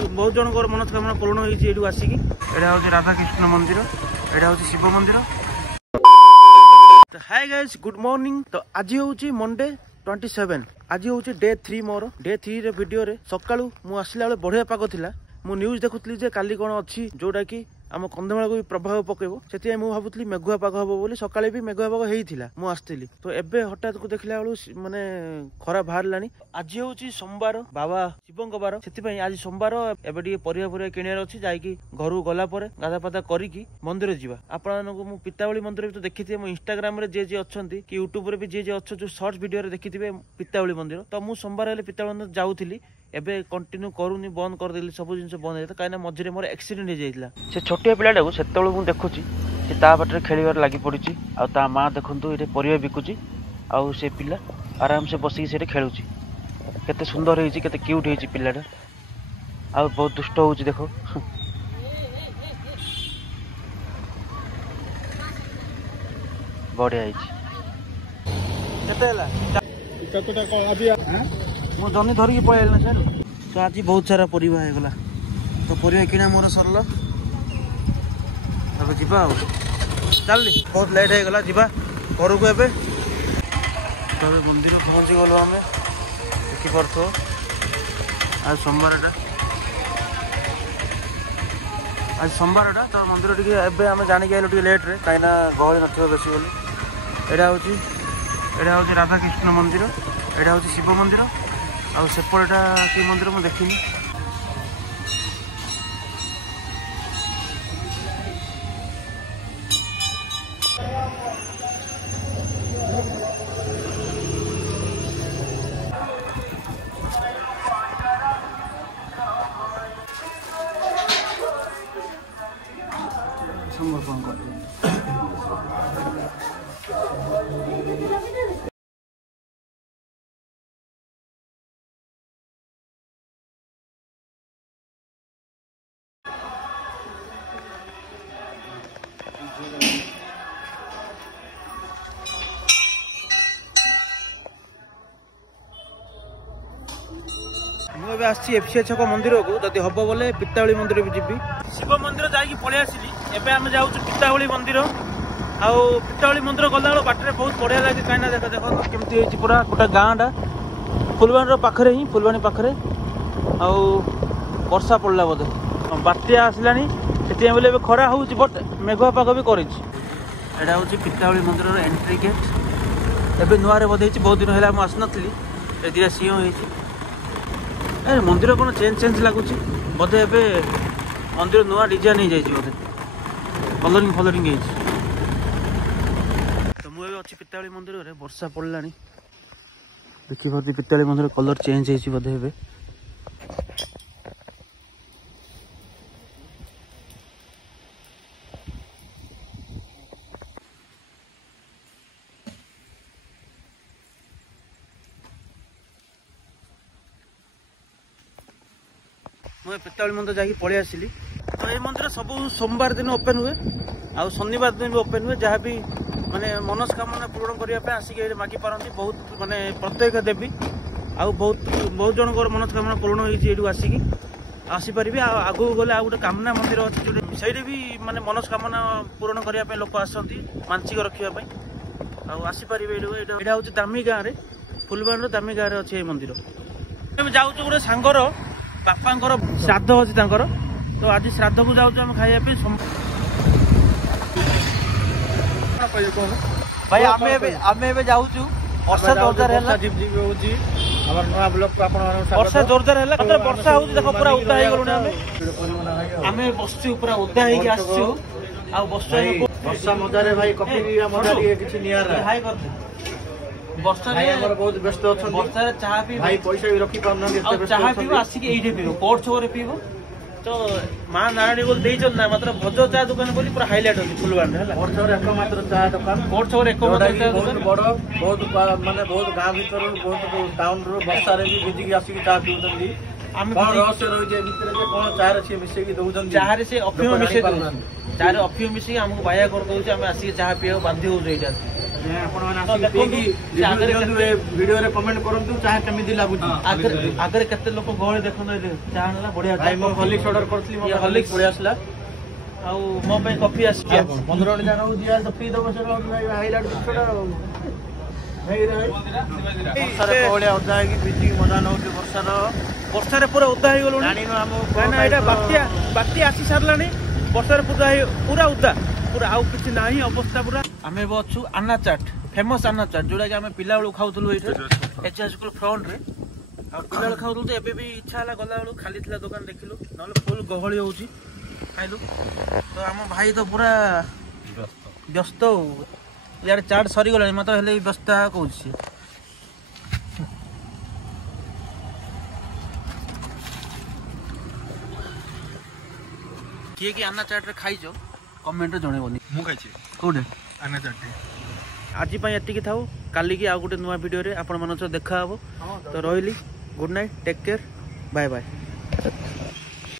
बहुत जन मनोकामना पूर्ण होती आसिकी एटा हूँ राधाकृष्ण मंदिर एटा हूँ शिव मंदिर। तो हाय गाइस गुड मॉर्निंग। तो आज हूँ मंडे 27 आज हूँ डे 3 मोर डे 3 रे वीडियो रे सकाळू मु आसला बेले बढ़िया पाग थिला मु न्यूज देखुतली जे काली कोन अछि जोटा कि आम कंधमाल को भी प्रभाव पकेबो सेति मु भाबुतली मेघुआ पाग हबो बोली सकाळे भी मेघुआ पाग हेइथिला मु आस्तिली। तो एबे हठात को देखला बेलू माने खरा बाहर लानी। आज होची सोमवार बाबा शिवंक बार सेति पई आज सोमवार एबे डी परिया किनियार अछि जाई कि घरु गला परे गाधा पादा करी कि मंदिर जीवा। आपन को मु पितावली मंदिर भी तो देखिथिए मो इंस्टाग्राम रे जे अछंती कि यूट्यूब रे भी जे अछ जो शॉर्ट्स वीडियो रे देखिथिबे पितावली मंदिर। तो मु सोमवार हेले पितावली मंदिर जाउथिली एबे कंटिन्यू करूनी बंद कर देली सब जिंस बंद हेता काइना मझिरे मोर एक्सीडेंट हो जाइतला। से छोटिया पिलाटा को सेतेबेले मु देखुची से ता बाटरे खेलिबार लागि पड़िची आ ता मां देखंतु एटे परिया बिकुची आ से पिला आराम से बसी से खेलुची केते सुंदर हेची केते क्यूट हेची पिलाटा आ बहुत दुष्ट होची देखो बढ़िया हेची केते हला कतटा को अभी मो जनी धर के पळेल ना सर। तो आज बहुत सारा परिवा हे गला तो परिवा किना मोर सरलो अब जीवा चल बहुत लेट हो गला जीवा घर को एबे। तो मंदिर पहुंची गलो आम देखी पार्थो आज सोमवार तो मंदिर टी एबे आम जानिक आइलु टी लेट रे कहीं गहली नथिबो बेसी बोली। एटा हूँ राधाकृष्ण मंदिर एटा हूँ शिव मंदिर आ सेपटा कि मंदिर मुझे देखनी। समर्पण करते मुझे आसी एफसीए छक मंदिर को जदि हम बोले पितावली मंदिर भी जीवी शिव मंदिर जाकि पलि आसली एबे आम जाऊँ पितावली मंदिर आउ पितावली मंदिर गला बाटर बहुत बढ़िया लगे कहीं देख देख केमती पूरा गोटे गाँटा फुलवाणी पाखे ही फुलवाणी पाखे आउ वर्षा पड़ा बोधे बात्या आसला से बोले खरा हो मेघुआ पाग भी कर पितावली मंदिर एंट्री गेट एवं नुआ बोधे बहुत दिन है मुझे आसनी दिया सिंह हो मंदिर कौन चेंज लगुच बोधे ए मंदिर नुआ डिजाइन हो जाए बोधे कलरिंग फलरिंग तो मुझे अच्छी पितावली मंदिर में वर्षा पड़ा देखी पार्टी पितावली मंदिर कलर चेंज हो बोधे ए मुझे पितावली मंदिर जाकि पलि आसली। तो ये मंदिर सब सोमवार दिन ओपन हुए आ शनिवार दिन भी ओपन हुए जहाँ भी माने मनस्कामना पूर्ण करने आसिक मागी पारती बहुत माने प्रत्येक देवी आउ बहुत जन मनस्कामना पूर्ण होती आसिकी आसीपारे आगू गले आ गोटे कामना मंदिर अच्छी जो सही भी माने मनस्कामना पूर्ण करने लोक आसती मानसिक रखापी आसीपारे। यहाँ हूँ दामी गाँव में फुलवाणी दामी गाँव में अच्छे ये मंदिर जाऊँ गोटे सांगर बापांकर श्राद्ध अच्छी तो आज श्राद्ध को जाऊँ खाइबा भाई आमे जाऊँ वर्षा जोरदार है वर्षा जोरदार है वर्षा हो देख पूरा उदा हो आम बसचु पूरा उदा हो वर्षा मजा भाई हाई कर वर्षा बहुत व्यस्त अच्छा वर्षा चाह पी भाई पैसा भी रखी पार चाह पीब आसिक ये पीब कोर्ट छक पीब। तो माँ नारायणी बोल देचन ना मात्र भज चाह दुकान बोली पूरा हाईलाइट अच्छी फुलवाणी है कोर्ट छक एकमात्र चाह दुकान कोर्ट छक एकमात्र बहुत बड़ बहुत माने बहुत गाँव भर बहुत टाउन रो वर्षा भी भिजिकी आसिक चाह पीउछन आम रहस्य रही कौन चाह सी मिसेकी दौरान चाह से अफिम मिसे चाह अफिम मिसेकी आमको बाया कर दे आम आसिक चाह पीवा बाध्य हो वीडियो रे कमेंट करंतु चाहे केमिति लागुची आगे केते लोक गहळे देखन चाह ना बढ़िया भाई मो हॉर्लिक्स ऑर्डर करथली मो हॉर्लिक्स बढ़िया आसला आ मो पे कॉफी आसी 15 मिनट जानो दिया तो फ्री दबो सर हाइलाइट छोटा ବର୍ଷାରେ କୋହଳିଆ ଓଦା ହେଇକି ଭିଜିକି ମଜା ନଉଛି ବର୍ଷାରେ ପୁରା ଓଦା ହେଇଗଲୁଣି ଜାଣିନୁ ଆମ କାହିଁକି ନା ଏଇଟା ବାତ୍ୟା ଆସି ସାରିଲାଣି ବର୍ଷାରେ ପୁରା ଓଦା ପୁରା ଆଉ କିଛି ନାହିଁ ଅବସ୍ଥା ପୁରା ଆମେ ଏବେ ଅଛୁ ଆନ୍ନା ଚାଟ୍ ଫେମସ୍ ଆନ୍ନା ଚାଟ୍ ଯୋଉଟା କି ଆମେ ପିଲାବେଳୁ ଖାଉଥିଲୁ ଏଇଠି ଏଚ୍ ସ୍କୁଲ ଫ୍ରଣ୍ଟରେ ଆଉ ପିଲାବେଳୁ ଖାଉଥିଲୁ ତ ଏବେ ବି ଇଚ୍ଛା ହେଲା ଗଲାବେଳୁ ଖାଲି ଥିଲା ଦୋକାନ ଦେଖିଲୁ ନହେଲେ ଫୁଲ୍ ଗହଳି ହଉଛି ଖାଇଲୁ ତ ଆମ ଭାଇ ତ ପୁରା ବ୍ୟସ୍ତ ଆଉ यार चाट सरीगलानी मात्र हेले व्यस्त कौची किए कि आन्ना चाट रे खाइछ कमेंट रे जणेबनी मु खाइछि कोडे आन्ना चाट आज पई एतिकी थाउ काली की आ गुटे नुवा वीडियो रे आपण मन देखा हबो तो रहिली good night take care bye bye.